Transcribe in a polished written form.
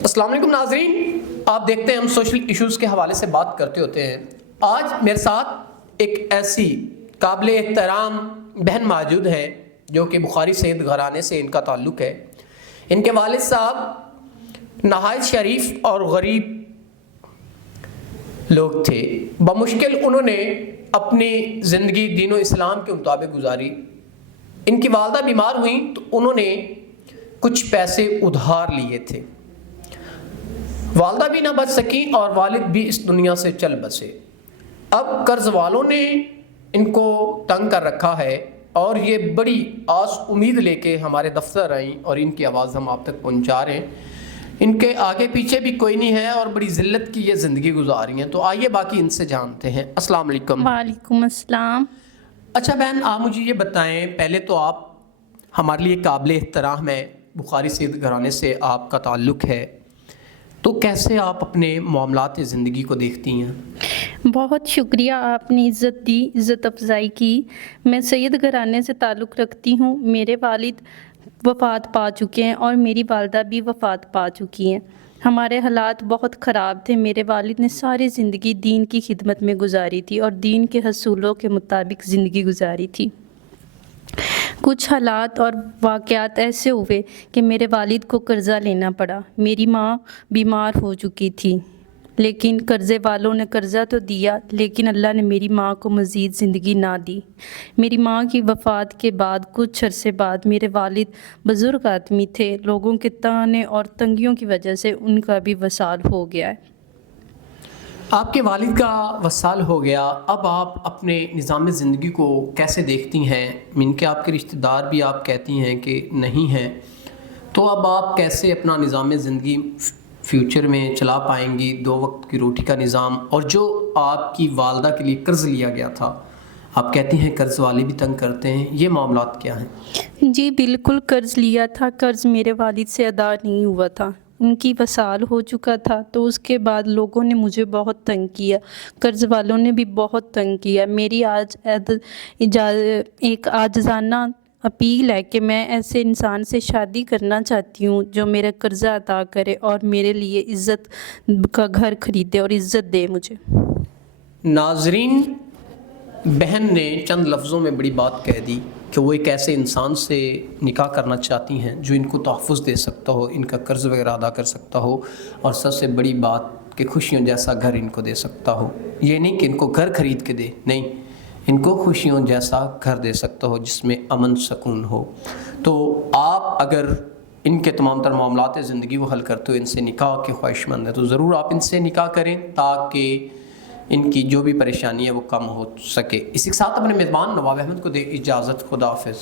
السلام علیکم ناظرین، آپ دیکھتے ہیں ہم سوشل ایشوز کے حوالے سے بات کرتے ہوتے ہیں۔ آج میرے ساتھ ایک ایسی قابل احترام بہن موجود ہے جو کہ بخاری سید گھرانے سے ان کا تعلق ہے۔ ان کے والد صاحب نہایت شریف اور غریب لوگ تھے۔ بمشکل انہوں نے اپنی زندگی دین و اسلام کے مطابق گزاری۔ ان کی والدہ بیمار ہوئیں تو انہوں نے کچھ پیسے ادھار لیے تھے۔ والدہ بھی نہ بچ سکی اور والد بھی اس دنیا سے چل بسے۔ اب قرض والوں نے ان کو تنگ کر رکھا ہے اور یہ بڑی آس امید لے کے ہمارے دفتر آئیں اور ان کی آواز ہم آپ تک پہنچا رہے ہیں۔ ان کے آگے پیچھے بھی کوئی نہیں ہے اور بڑی ذلت کی یہ زندگی گزاری ہیں، تو آئیے باقی ان سے جانتے ہیں۔ السلام علیکم۔ وعلیکم السلام۔ اچھا بہن، آپ مجھے یہ بتائیں، پہلے تو آپ ہمارے لیے قابل احترام ہے، بخاری سید گھرانے سے آپ کا تعلق ہے، تو کیسے آپ اپنے معاملات زندگی کو دیکھتی ہیں؟ بہت شکریہ، آپ نے عزت دی، عزت افزائی کی۔ میں سید گھرانے سے تعلق رکھتی ہوں۔ میرے والد وفات پا چکے ہیں اور میری والدہ بھی وفات پا چکی ہیں۔ ہمارے حالات بہت خراب تھے۔ میرے والد نے ساری زندگی دین کی خدمت میں گزاری تھی اور دین کے حصولوں کے مطابق زندگی گزاری تھی۔ کچھ حالات اور واقعات ایسے ہوئے کہ میرے والد کو قرضہ لینا پڑا۔ میری ماں بیمار ہو چکی تھی، لیکن قرضے والوں نے قرضہ تو دیا، لیکن اللہ نے میری ماں کو مزید زندگی نہ دی۔ میری ماں کی وفات کے بعد کچھ عرصے بعد میرے والد بزرگ آدمی تھے، لوگوں کے طعنے اور تنگیوں کی وجہ سے ان کا بھی وصال ہو گیا ہے۔ آپ کے والد کا وصال ہو گیا، اب آپ اپنے نظام زندگی کو کیسے دیکھتی ہیں؟ ان کے آپ کے رشتہ دار بھی آپ کہتی ہیں کہ نہیں ہیں، تو اب آپ کیسے اپنا نظام زندگی فیوچر میں چلا پائیں گی؟ 2 وقت کی روٹی کا نظام، اور جو آپ کی والدہ کے لیے قرض لیا گیا تھا، آپ کہتی ہیں قرض والے بھی تنگ کرتے ہیں، یہ معاملات کیا ہیں؟ جی بالکل، قرض لیا تھا، قرض میرے والد سے ادا نہیں ہوا تھا۔ ان کی وصال ہو چکا تھا تو اس کے بعد لوگوں نے مجھے بہت تنگ کیا، قرض والوں نے بھی بہت تنگ کیا۔ میری آج ایک عاجزانہ اپیل ہے کہ میں ایسے انسان سے شادی کرنا چاہتی ہوں جو میرا قرضہ ادا کرے اور میرے لیے عزت کا گھر خریدے اور عزت دے مجھے۔ ناظرین، بہن نے چند لفظوں میں بڑی بات کہہ دی کہ وہ ایک ایسے انسان سے نکاح کرنا چاہتی ہیں جو ان کو تحفظ دے سکتا ہو، ان کا قرض وغیرہ ادا کر سکتا ہو، اور سب سے بڑی بات کہ خوشیوں جیسا گھر ان کو دے سکتا ہو۔ یہ نہیں کہ ان کو گھر خرید کے دے، نہیں، ان کو خوشیوں جیسا گھر دے سکتا ہو جس میں امن سکون ہو۔ تو آپ اگر ان کے تمام تر معاملات زندگی کو حل کرتے ہو، ان سے نکاح کے خواہش مند ہیں، تو ضرور آپ ان سے نکاح کریں تاکہ ان کی جو بھی پریشانی ہے وہ کم ہو سکے۔ اسی کے ساتھ اپنے میزبان نواب احمد کو دے اجازت۔ خدا حافظ۔